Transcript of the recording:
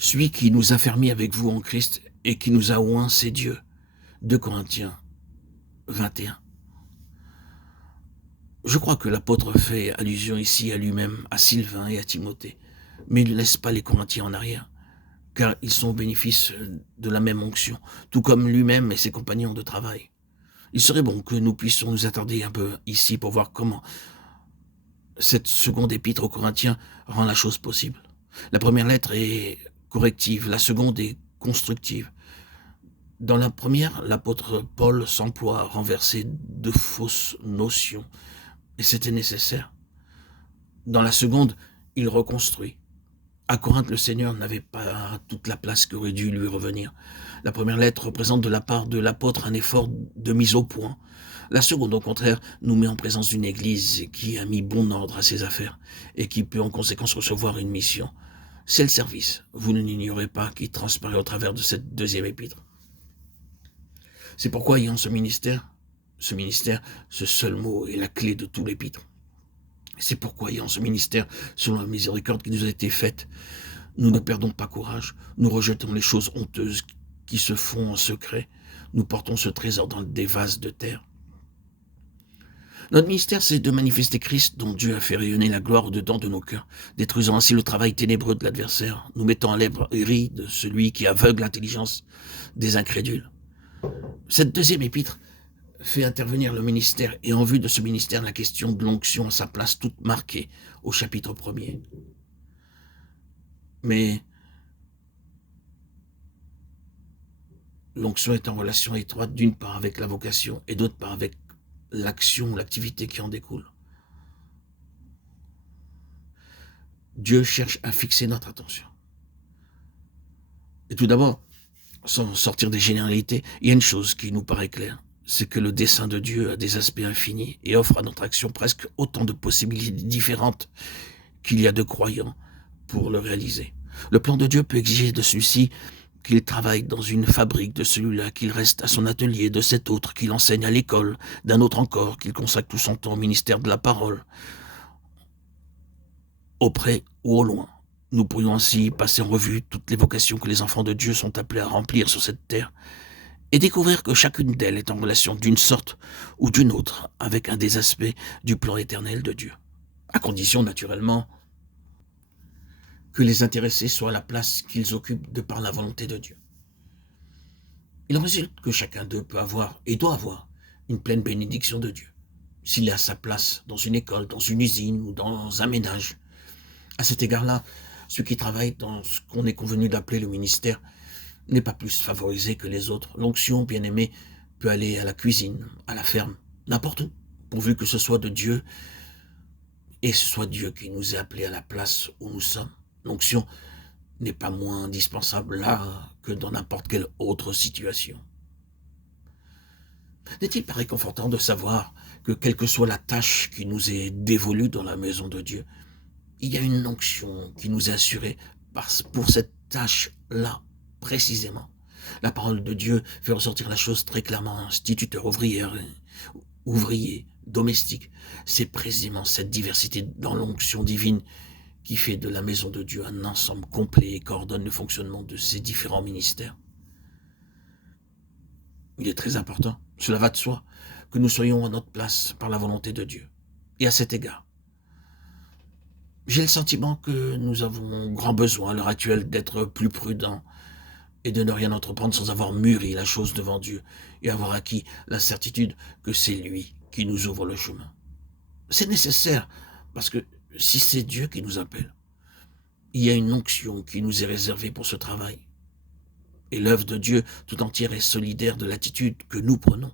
Celui qui nous a fermis avec vous en Christ et qui nous a oints, c'est Dieu. 2 Corinthiens 21. Je crois que l'apôtre fait allusion ici à lui-même, à Sylvain et à Timothée, mais il ne laisse pas les Corinthiens en arrière, car ils sont au bénéfice de la même onction, tout comme lui-même et ses compagnons de travail. Il serait bon que nous puissions nous attarder un peu ici pour voir comment cette seconde épître aux Corinthiens rend la chose possible. La première lettre est corrective, la seconde est constructive. Dans la première, l'apôtre Paul s'emploie à renverser de fausses notions, et c'était nécessaire. Dans la seconde, il reconstruit. À Corinthe, le Seigneur n'avait pas toute la place qui aurait dû lui revenir. La première lettre représente de la part de l'apôtre un effort de mise au point. La seconde, au contraire, nous met en présence d'une église qui a mis bon ordre à ses affaires et qui peut en conséquence recevoir une mission. C'est le service, vous ne l'ignorez pas, qui transparaît au travers de cette deuxième épître. C'est pourquoi, ayant ce ministère, ce seul mot est la clé de tout l'épître. C'est pourquoi, ayant ce ministère, selon la miséricorde qui nous a été faite, nous ne perdons pas courage, nous rejetons les choses honteuses qui se font en secret, nous portons ce trésor dans des vases de terre. Notre ministère, c'est de manifester Christ dont Dieu a fait rayonner la gloire au-dedans de nos cœurs, détruisant ainsi le travail ténébreux de l'adversaire, nous mettant à l'abri de celui qui aveugle l'intelligence des incrédules. Cette deuxième épître fait intervenir le ministère et en vue de ce ministère, la question de l'onction à sa place toute marquée au chapitre 1er. Mais l'onction est en relation étroite d'une part avec la vocation et d'autre part avec l'action, l'activité qui en découle. Dieu cherche à fixer notre attention. Et tout d'abord, sans sortir des généralités, il y a une chose qui nous paraît claire, c'est que le dessein de Dieu a des aspects infinis et offre à notre action presque autant de possibilités différentes qu'il y a de croyants pour le réaliser. Le plan de Dieu peut exiger de celui-ci qu'il travaille dans une fabrique, de celui-là qu'il reste à son atelier, de cet autre qu'il enseigne à l'école, d'un autre encore qu'il consacre tout son temps au ministère de la parole, auprès ou au loin. Nous pourrions ainsi passer en revue toutes les vocations que les enfants de Dieu sont appelés à remplir sur cette terre et découvrir que chacune d'elles est en relation d'une sorte ou d'une autre avec un des aspects du plan éternel de Dieu, à condition naturellement que les intéressés soient à la place qu'ils occupent de par la volonté de Dieu. Il en résulte que chacun d'eux peut avoir et doit avoir une pleine bénédiction de Dieu, s'il est à sa place dans une école, dans une usine ou dans un ménage. À cet égard-là, ceux qui travaillent dans ce qu'on est convenu d'appeler le ministère n'est pas plus favorisé que les autres. L'onction, bien aimée, peut aller à la cuisine, à la ferme, n'importe où, pourvu que ce soit de Dieu, et ce soit Dieu qui nous ait appelés à la place où nous sommes. L'onction n'est pas moins indispensable là que dans n'importe quelle autre situation. N'est-il pas réconfortant de savoir que quelle que soit la tâche qui nous est dévolue dans la maison de Dieu, il y a une onction qui nous est assurée pour cette tâche-là, précisément. La parole de Dieu fait ressortir la chose très clairement. Instituteur, ouvrier, domestique. C'est précisément cette diversité dans l'onction divine qui fait de la maison de Dieu un ensemble complet et coordonne le fonctionnement de ses différents ministères. Il est très important, cela va de soi, que nous soyons à notre place par la volonté de Dieu. Et à cet égard, j'ai le sentiment que nous avons grand besoin à l'heure actuelle d'être plus prudents et de ne rien entreprendre sans avoir mûri la chose devant Dieu et avoir acquis la certitude que c'est lui qui nous ouvre le chemin. C'est nécessaire parce que si c'est Dieu qui nous appelle, il y a une onction qui nous est réservée pour ce travail. Et l'œuvre de Dieu tout entière est solidaire de l'attitude que nous prenons.